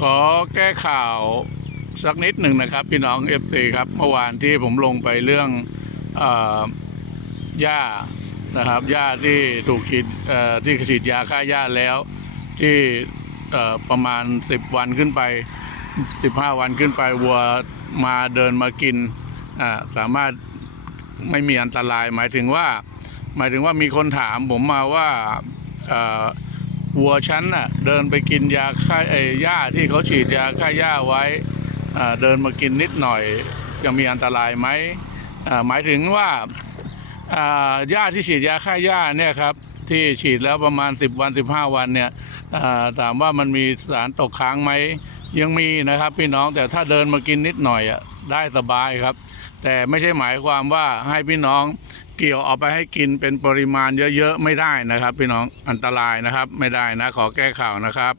ขอแก้ข่าวสักนิดหนึ่งนะครับ พี่น้องเอฟซีครับ เมื่อวานที่ผมลงไปเรื่องหญ้านะครับหญ้าที่ถูกฉีดที่ฉีดยาฆ่าหญ้าแล้ว ที่ประมาณ 10 วันขึ้นไป 15 วันขึ้นไปวัวมาเดินมากินสามารถไม่มีอันตรายหมายถึงว่า หมายถึงว่ามีคนถามผมมาว่า วัวฉันน่ะเดินไปกินยาฆ่าไอ้หญ้าที่เขาฉีดยาฆ่าหญ้าไว้เดินมากินนิดหน่อยจะมีอันตรายไหมหมายถึงว่าอ่าหญ้าที่ฉีดยาฆ่าหญ้าเนี่ยครับ ที่ฉีดแล้วประมาณ 10 วัน 15 วันเนี่ยถามว่ามันมีสารตกค้างไหมยังมีนะครับ พี่น้องแต่ถ้าเดินมากินนิดหน่อยอะได้สบายครับ แต่ไม่ใช่หมายความว่าให้พี่น้องเกี่ยวเอาไปให้กินเป็นปริมาณเยอะๆไม่ได้นะครับ พี่น้องอันตรายนะครับ ไม่ได้นะขอแก้ข่าวนะครับ